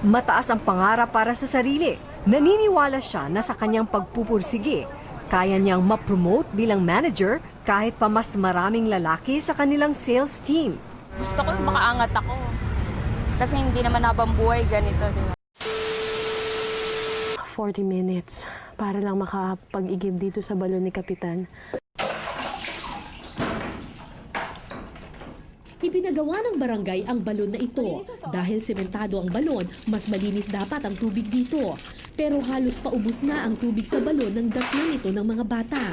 Mataas ang pangarap para sa sarili. Naniniwala siya na sa kanyang pagpupursige, kaya niyang ma-promote bilang manager kahit pa mas maraming lalaki sa kanilang sales team. Gusto ko makaangat ako. Kasi hindi naman habang buhay ganito, di ba? 40 minutes para lang makapag-igib dito sa balon ni Kapitan. Ipinagawa ng barangay ang balon na ito. Dahil sementado ang balon, mas malinis dapat ang tubig dito. Pero halos paubos na ang tubig sa balon ng datnan nito ng mga bata.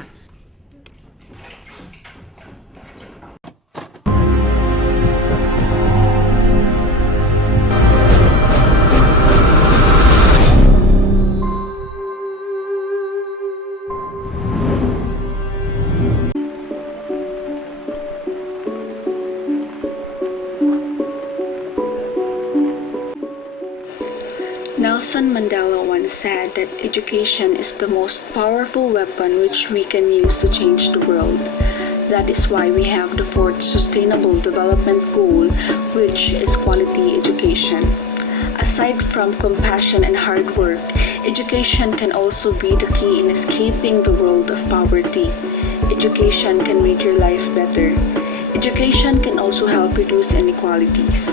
Nelson Mandela once said that education is the most powerful weapon which we can use to change the world. That is why we have the fourth Sustainable Development Goal, which is quality education. Aside from compassion and hard work, education can also be the key in escaping the world of poverty. Education can make your life better. Education can also help reduce inequalities.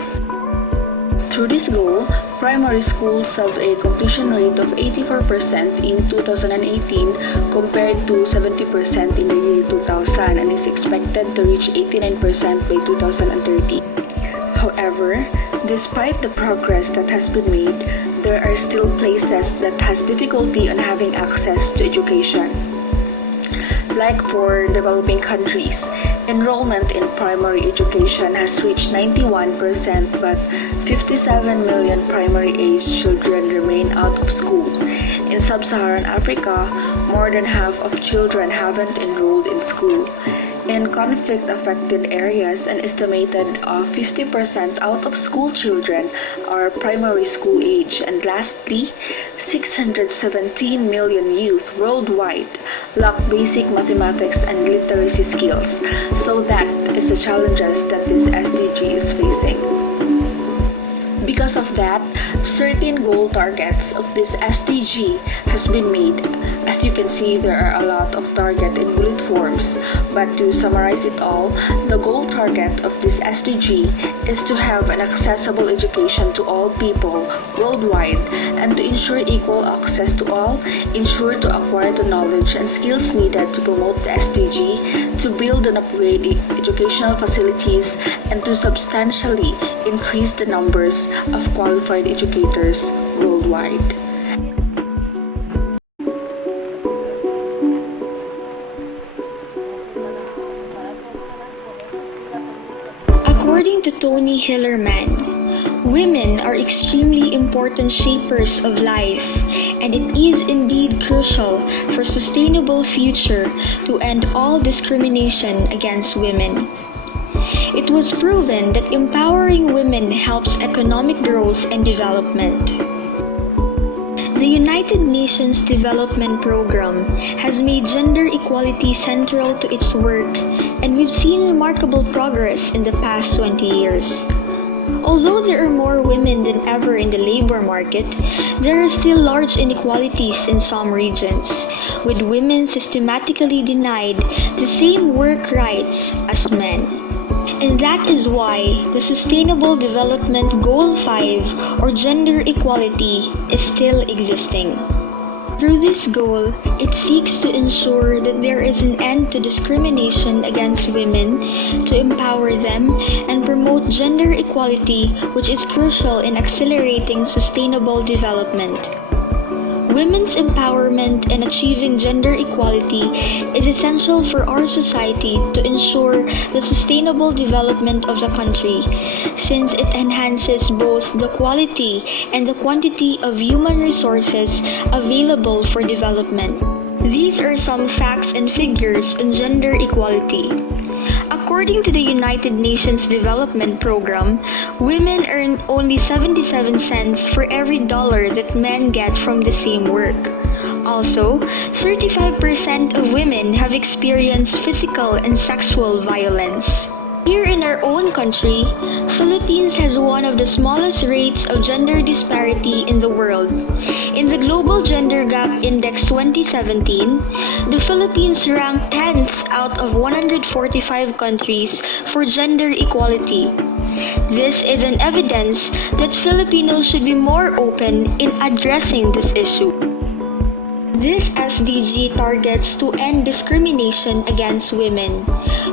Through this goal, primary schools have a completion rate of 84% in 2018 compared to 70% in the year 2000 and is expected to reach 89% by 2030. However, despite the progress that has been made, there are still places that has difficulty on having access to education. Like for developing countries, enrollment in primary education has reached 91%, but 57 million primary-aged children remain out of school. In sub-Saharan Africa, more than half of children haven't enrolled in school. In conflict-affected areas, an estimated 50% out-of-school children are primary school age. And lastly, 617 million youth worldwide lack basic mathematics and literacy skills. So that is the challenges that this SDG is facing. Because of that, certain goal targets of this SDG has been made. As you can see, there are a lot of targets in bullet forms. But to summarize it all, the goal target of this SDG is to have an accessible education to all people worldwide and to ensure equal access to all, ensure to acquire the knowledge and skills needed to promote the SDG, to build and upgrade educational facilities, and to substantially increase the numbers of qualified educators worldwide. According to Tony Hillerman, women are extremely important shapers of life, and it is indeed crucial for sustainable future to end all discrimination against women. It was proven that empowering women helps economic growth and development. The United Nations Development Program has made gender equality central to its work, and we've seen remarkable progress in the past 20 years. Although there are more women than ever in the labor market, there are still large inequalities in some regions, with women systematically denied the same work rights as men. And that is why the Sustainable Development Goal 5, or gender equality, is still existing. Through this goal, it seeks to ensure that there is an end to discrimination against women, to empower them, and promote gender equality, which is crucial in accelerating sustainable development. Women's empowerment and achieving gender equality is essential for our society to ensure the sustainable development of the country, since it enhances both the quality and the quantity of human resources available for development. These are some facts and figures on gender equality. According to the United Nations Development Program, women earn only 77 cents for every dollar that men get from the same work. Also, 35% of women have experienced physical and sexual violence. Here in our own country, Philippines has one of the smallest rates of gender disparity in the world. In the Global Gender Gap Index 2017, the Philippines ranked 10th out of 145 countries for gender equality. This is an evidence that Filipinos should be more open in addressing this issue. This SDG targets to end discrimination against women,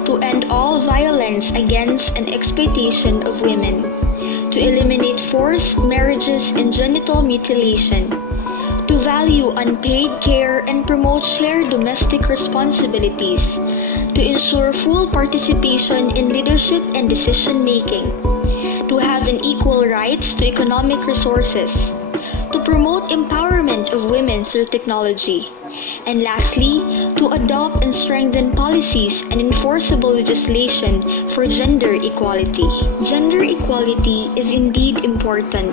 to end all violence against and exploitation of women, to eliminate forced marriages and genital mutilation, to value unpaid care and promote shared domestic responsibilities, to ensure full participation in leadership and decision-making, to have an equal rights to economic resources, to promote empowerment of women through technology, and lastly, to adopt and strengthen policies and enforceable legislation for gender equality. Gender equality is indeed important.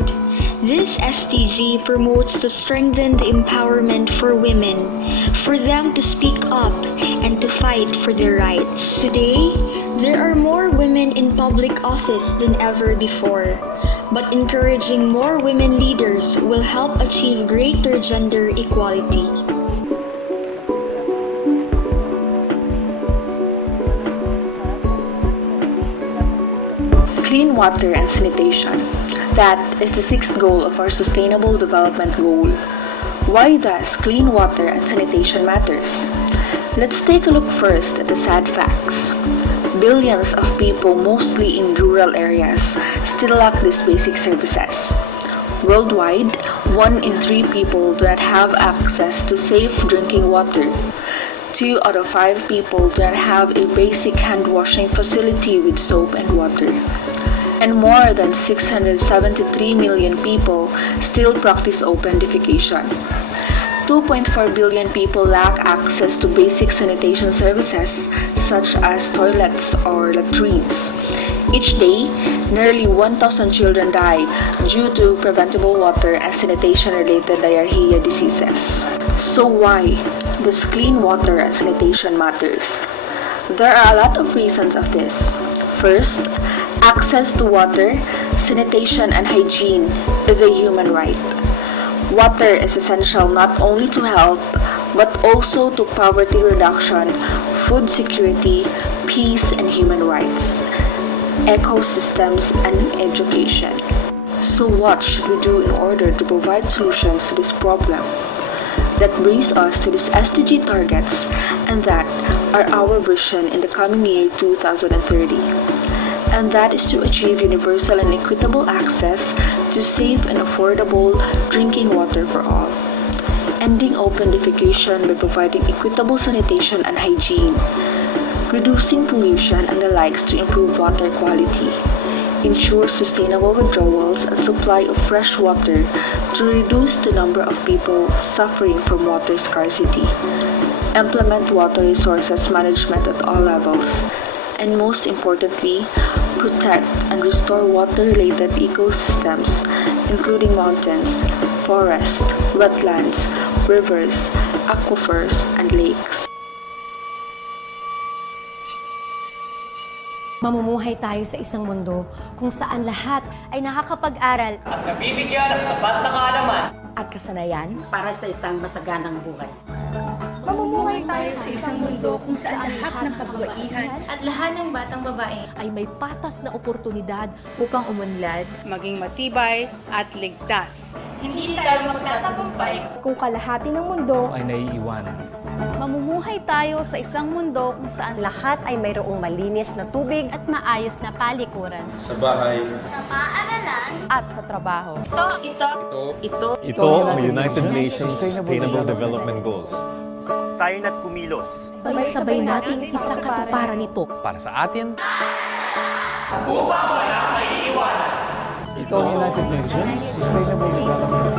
This SDG promotes to strengthen the empowerment for women, for them to speak up and to fight for their rights. Today, there are more women in public office than ever before, but encouraging more women leaders will help achieve greater gender equality. Clean water and sanitation. That is the sixth goal of our Sustainable Development Goal. Why does clean water and sanitation matters? Let's take a look first at the sad facts. Billions of people, mostly in rural areas, still lack these basic services. Worldwide, 1 in 3 people do not have access to safe drinking water. 2 out of 5 people do not have a basic hand washing facility with soap and water. And more than 673 million people still practice open defecation. 2.4 billion people lack access to basic sanitation services such as toilets or latrines. Each day, nearly 1,000 children die due to preventable water and sanitation-related diarrhea diseases. So why does clean water and sanitation matters? There are a lot of reasons of this. First, access to water, sanitation, and hygiene is a human right. Water is essential not only to health, but also to poverty reduction, food security, peace, and human rights, ecosystems, and education. So what should we do in order to provide solutions to this problem? That brings us to these SDG targets, and that are our vision in the coming year 2030. And that is to achieve universal and equitable access to safe and affordable drinking water for all. Ending open defecation by providing equitable sanitation and hygiene. Reducing pollution and the likes to improve water quality. Ensure sustainable withdrawals and supply of fresh water to reduce the number of people suffering from water scarcity. Implement water resources management at all levels. And most importantly, protect and restore water-related ecosystems, including mountains, forests, wetlands, rivers, aquifers, and lakes. Mamumuhay tayo sa isang mundo kung saan lahat ay nakakapag-aral at nabibigyan ng sapat na kaalaman at kasanayan para sa isang masaganang buhay. Mamumuhay tayo sa isang mundo kung saan lahat ng kababaihan at lahat ng batang babae ay may patas na oportunidad upang umunlad, maging matibay at ligtas. Hindi tayo magtatagumpay kung kalahati ng mundo ay naiiwanan. Mamumuhay tayo sa isang mundo kung saan lahat ay mayroong malinis na tubig at maayos na palikuran. Sa bahay, sa paaralan at sa trabaho. ito ang United Nations Sustainable Development Goals. Tayo na't kumilos. Sabay-sabay nating isakatuparan ito. Para sa atin, Upang walang maiiwanan. Ito ang United Nations Sustainable Development Goals.